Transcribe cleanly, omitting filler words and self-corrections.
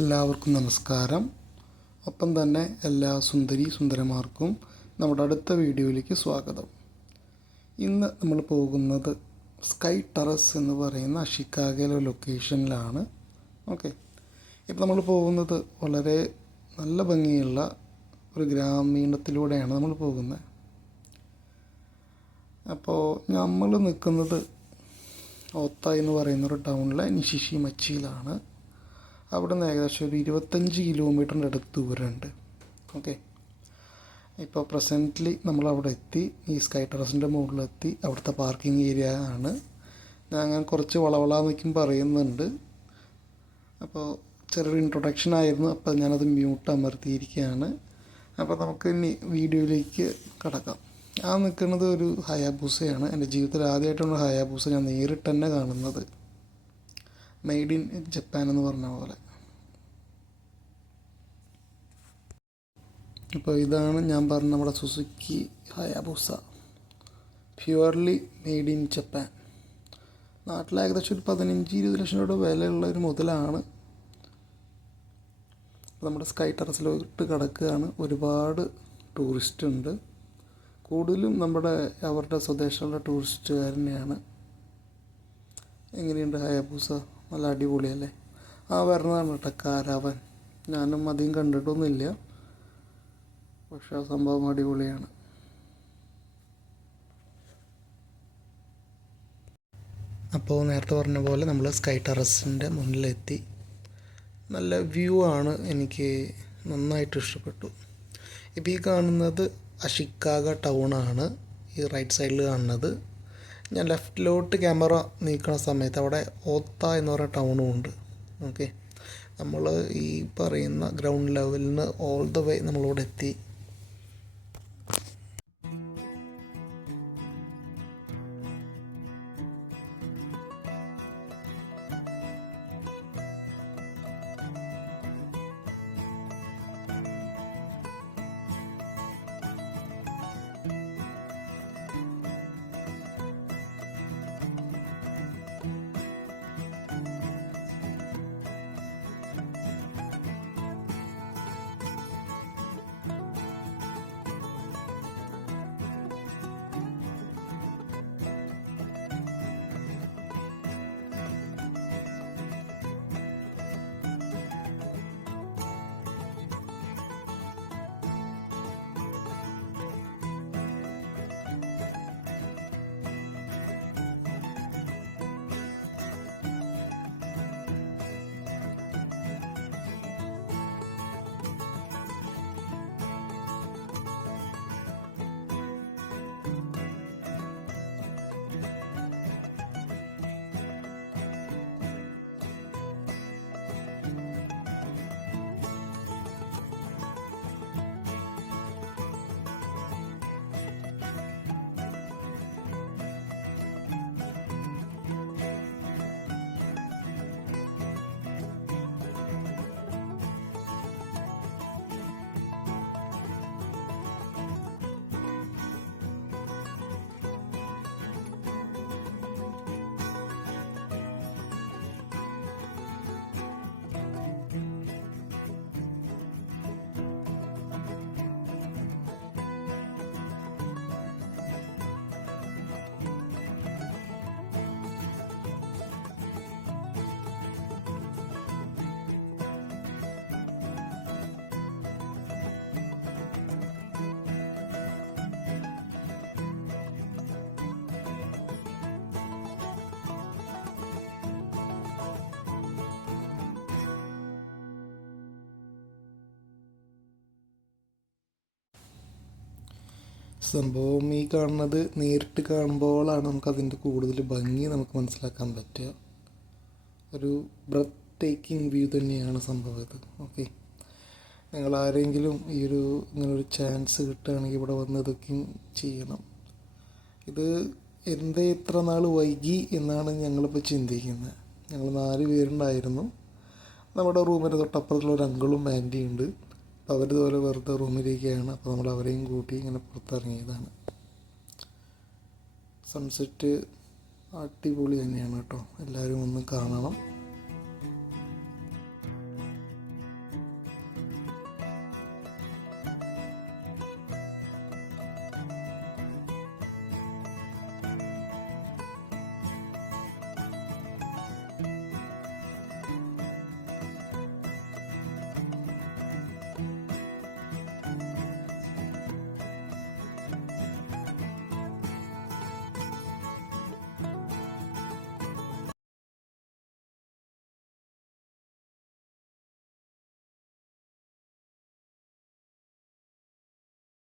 എല്ലാവർക്കും നമസ്കാരം. ഒപ്പം തന്നെ എല്ലാ സുന്ദരന്മാർക്കും നമ്മുടെ അടുത്ത വീഡിയോയിലേക്ക് സ്വാഗതം. ഇന്ന് നമ്മൾ പോകുന്നത് സ്കൈ ടെറസ് എന്ന് പറയുന്ന ഷിക്കാഗോയിലെ ലൊക്കേഷനിലാണ്. ഓക്കെ, ഇപ്പോൾ നമ്മൾ പോകുന്നത് വളരെ നല്ല ഭംഗിയുള്ള ഒരു ഗ്രാമീണത്തിലൂടെയാണ് നമ്മൾ പോകുന്നത്. അപ്പോൾ നമ്മൾ നിൽക്കുന്നത് ഓത്ത എന്ന് പറയുന്നൊരു ടൗണിലെ നിഷിഷിമച്ചിയിലാണ്. അവിടെ നിന്ന് ഏകദേശം ഒരു 25 കിലോമീറ്ററിൻ്റെ അടുത്ത് ദൂരമുണ്ട്. ഓക്കെ, ഇപ്പോൾ പ്രസൻ്റ്ലി നമ്മളവിടെ എത്തി. ഈ സ്കൈ ടെറസിൻ്റെ മുകളിലെത്തി. അവിടുത്തെ പാർക്കിംഗ് ഏരിയ ആണ്. ഞാൻ കുറച്ച് വളവളാന്നൊക്കെയും പറയുന്നുണ്ട്. അപ്പോൾ ചെറിയൊരു ഇൻട്രൊഡക്ഷൻ ആയിരുന്നു. അപ്പോൾ ഞാനത് മ്യൂട്ട് അമർത്തിയിരിക്കുകയാണ്. അപ്പോൾ നമുക്ക് ഇനി വീഡിയോയിലേക്ക് കടക്കാം. ആ നിൽക്കുന്നത് ഒരു ഹയാബൂസയാണ്. എൻ്റെ ജീവിതത്തിൽ ആദ്യമായിട്ടാണ് ഹയാബൂസ ഞാൻ നേരിട്ട് തന്നെ കാണുന്നത്. മെയ്ഡ് ഇൻ ജപ്പാൻ എന്ന് പറഞ്ഞ പോലെ. അപ്പോൾ ഇതാണ് ഞാൻ പറഞ്ഞ നമ്മുടെ Suzuki Hayabusa, purely made in Japan. നാട്ടിൽ ഏകദേശം ഒരു 15-20 ലക്ഷം രൂപയുടെ വിലയുള്ള ഒരു മുതലാണ്. നമ്മുടെ സ്കൈ ടെറസിലോട്ട് കിടക്കുകയാണ്. ഒരുപാട് ടൂറിസ്റ്റ് ഉണ്ട്. കൂടുതലും അവരുടെ സ്വദേശമുള്ള ടൂറിസ്റ്റുകാർ തന്നെയാണ്. എങ്ങനെയുണ്ട് ഹയാബൂസ? നല്ല അടിപൊളിയല്ലേ? വരുന്നതാണ് കേട്ടോ കാരാവൻ. ഞാനും അധികം കണ്ടിട്ടൊന്നുമില്ല, പക്ഷെ ആ സംഭവം അടിപൊളിയാണ്. അപ്പോൾ നേരത്തെ പറഞ്ഞ പോലെ നമ്മൾ സ്കൈ ടെറസിൻ്റെ മുന്നിലെത്തി. നല്ല വ്യൂ ആണ്, എനിക്ക് നന്നായിട്ട് ഇഷ്ടപ്പെട്ടു. ഇപ്പോൾ ഈ കാണുന്നത് ഷിക്കാഗോ ടൗണാണ്. ഈ റൈറ്റ് സൈഡിൽ കാണുന്നത്. ഞാൻ ലെഫ്റ്റിലോട്ട് ക്യാമറ നീക്കുന്ന സമയത്ത് അവിടെ ഓത്ത എന്ന് പറയുന്ന ടൗണും ഉണ്ട്. ഓക്കെ, നമ്മൾ ഈ പറയുന്ന ഗ്രൗണ്ട് ലെവലിൽ നിന്ന് ഓൾ ദ വേ നമ്മളിവിടെ എത്തി. സംഭവം ഈ കാണുന്നത് നേരിട്ട് കാണുമ്പോഴാണ് നമുക്കതിൻ്റെ കൂടുതൽ ഭംഗി നമുക്ക് മനസ്സിലാക്കാൻ പറ്റുക. ഒരു ബ്രെത്ത് ടേക്കിംഗ് വ്യൂ തന്നെയാണ് സംഭവം ഇത്. ഓക്കെ, നിങ്ങൾ ആരെങ്കിലും ഇങ്ങനൊരു ചാൻസ് കിട്ടുകയാണെങ്കിൽ ഇവിടെ വന്ന് ഇതൊക്കെ ചെയ്യണം. ഇത് എന്തേ ഇത്ര നാൾ വൈകി എന്നാണ് ഞങ്ങളിപ്പോൾ ചിന്തിക്കുന്നത്. ഞങ്ങൾ 4 പേരുണ്ടായിരുന്നു. നമ്മുടെ റൂമിൻ്റെ തൊട്ടപ്പുറത്തുള്ളൊരു അങ്കിളും ആൻറ്റിയും ഉണ്ട്. അപ്പോൾ അവരിതുപോലെ വെറുതെ റൂമിലിരിക്കുകയാണ്. അപ്പോൾ നമ്മൾ അവരെയും കൂട്ടി ഇങ്ങനെ പുറത്തിറങ്ങിയതാണ്. സൺസെറ്റ് അടിപൊളി തന്നെയാണ് കേട്ടോ. എല്ലാവരും ഒന്ന് കാണണം.